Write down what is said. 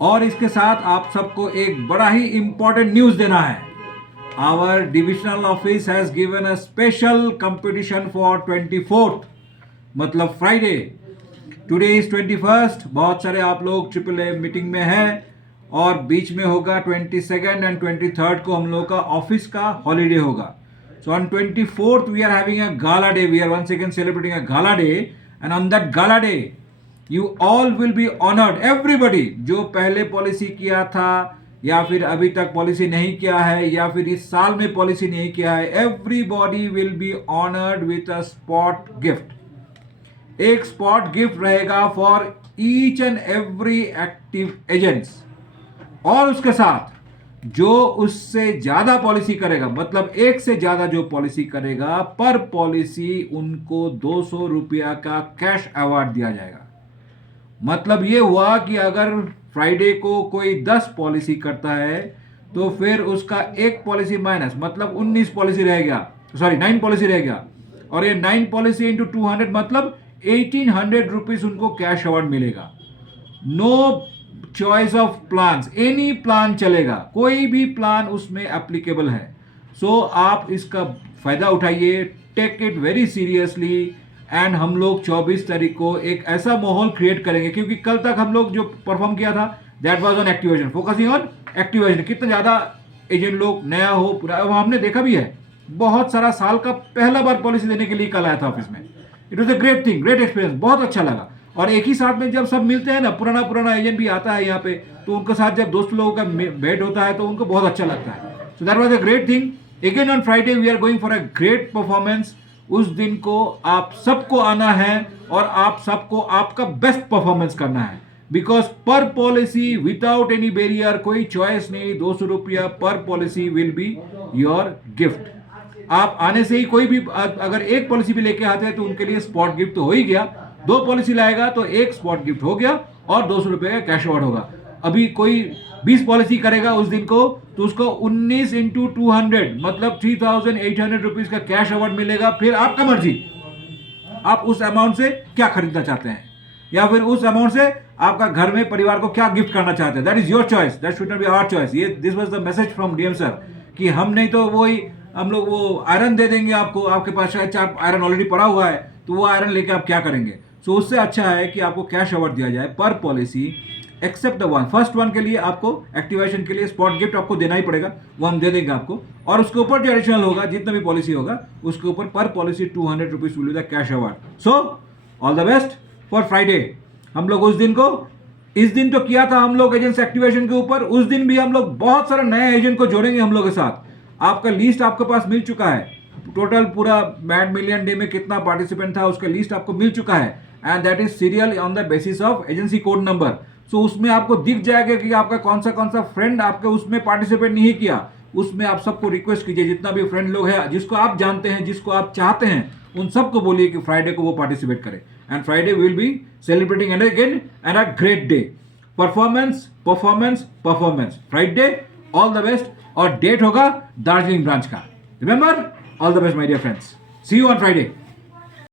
और इसके साथ आप सबको एक बड़ा ही इंपॉर्टेंट न्यूज देना है। Our divisional office has given a special competition for 24th, मतलब फ्राइडे। Today is 21st। बहुत सारे आप लोग ट्रिपल ए मीटिंग में हैं और बीच में होगा 22nd एंड 23rd को हम लोग का ऑफिस का हॉलीडे होगा। So on 24th we are having a gala day, we are once again celebrating a gala day, and on that gala day you all will be honoured, everybody जो पहले policy किया था या फिर अभी तक पॉलिसी नहीं किया है या फिर इस साल में पॉलिसी नहीं किया है, everybody will be honoured with a spot gift. एक स्पॉट गिफ्ट रहेगा for each and every active agents. और उसके साथ जो उससे ज्यादा पॉलिसी करेगा, मतलब एक से ज्यादा जो पॉलिसी करेगा, पर पॉलिसी उनको 200 रुपया का कैश अवार्ड दिया जाएगा। मतलब ये हुआ कि अगर फ्राइडे को कोई 10 पॉलिसी करता है तो फिर उसका एक पॉलिसी माइनस, मतलब 19 पॉलिसी रह गया, सॉरी 9 पॉलिसी रह गया, और ये 9 पॉलिसी इंटू 200 मतलब 1800 रुपीज उनको कैश अवार्ड मिलेगा। No choice of plans, any plan चलेगा, कोई भी प्लान उसमें एप्लीकेबल है। सो आप इसका फायदा उठाइए, take it very seriously. And हम लोग 24 तारीख को एक ऐसा माहौल क्रिएट करेंगे, क्योंकि कल तक हम लोग जो परफॉर्म किया था that was on activation, focusing on activation. कितना ज़्यादा एजेंट लोग नया हो पूरा, वो हमने देखा भी है। बहुत सारा साल का पहला बार पॉलिसी देने के लिए कल आया था ऑफिस में। It was a great thing, great experience, बहुत अच्छा लगा। और एक ही साथ में जब सब मिलते हैं ना, पुराना पुराना एजेंट भी आता है यहाँ पे, तो उनके साथ जब दोस्त लोगों का भेंट होता है तो उनको बहुत अच्छा लगता है। So that was a great thing. Again on Friday we are going for a great performance. उस दिन को आप सबको आना है और आप सबको आपका बेस्ट परफॉर्मेंस करना है, बिकॉज पर पॉलिसी विदाउट एनी बैरियर, कोई चॉइस नहीं, 200 रुपया पर policy will be your gift. आप आने से ही कोई भी अगर एक पॉलिसी भी लेके आते हैं तो उनके लिए स्पॉट गिफ्ट तो हो ही गया। 2 पॉलिसी लाएगा तो एक स्पॉट गिफ्ट हो गया और 200 रुपए का कैश अवार्ड होगा। अभी कोई 20 पॉलिसी करेगा उस दिन को तो उसको 19 इंटू 200 मतलब 3800 रुपीज का कैश अवार्ड मिलेगा। फिर आपका मर्जी, आप उस अमाउंट से क्या खरीदना चाहते हैं या फिर उस अमाउंट से आपका घर में परिवार को क्या गिफ्ट करना चाहते हैं। That is your choice, that should not be our choice. ये this was the message from DM sir कि हम नहीं तो वही हम लोग वो आयरन दे देंगे आपको, आपके पास शायद 4 आयरन ऑलरेडी पड़ा हुआ है, तो वो आयरन लेके आप क्या करेंगे। सो उससे अच्छा है कि आपको कैश अवार्ड दिया जाए पर policy, except the one first one के लिए आपको एक्टिवेशन के लिए स्पॉट गिफ्ट आपको देना ही पड़ेगा, वो हम दे देंगे आपको। और उसके ऊपर जो एडिशनल होगा, जितना भी पॉलिसी होगा उसके ऊपर पर policy 200 rupees will be the cash award. So all the best for Friday. हम लोग उस दिन को, इस दिन तो किया था हम लोग एजेंट्स एक्टिवेशन के ऊपर, उस दिन भी हम लोग बहुत सारे नए एजेंट को जोड़ेंगे हम लोग के साथ। आपका लिस्ट आपके पास मिल चुका है, टोटल पूरा मैड मिलियन डे में कितना पार्टिसिपेंट था उसका लिस्ट आपको मिल चुका है, and that is serial on the basis of agency code number. So उसमें आपको दिख जाएगा कि आपका कौन सा फ्रेंड आपके उसमें पार्टिसिपेट नहीं किया। उसमें आप सबको रिक्वेस्ट कीजिए, जितना भी फ्रेंड लोग हैं, जिसको आप जानते हैं, जिसको आप चाहते हैं, उन सबको बोलिए कि फ्राइडे को वो पार्टिसिपेट करें। And Friday will be celebrating and again and a great day. Performance performance performance, Friday all the best. और डेट होगा दार्जिलिंग ब्रांच का, remember. All the best my dear friends, see you on Friday.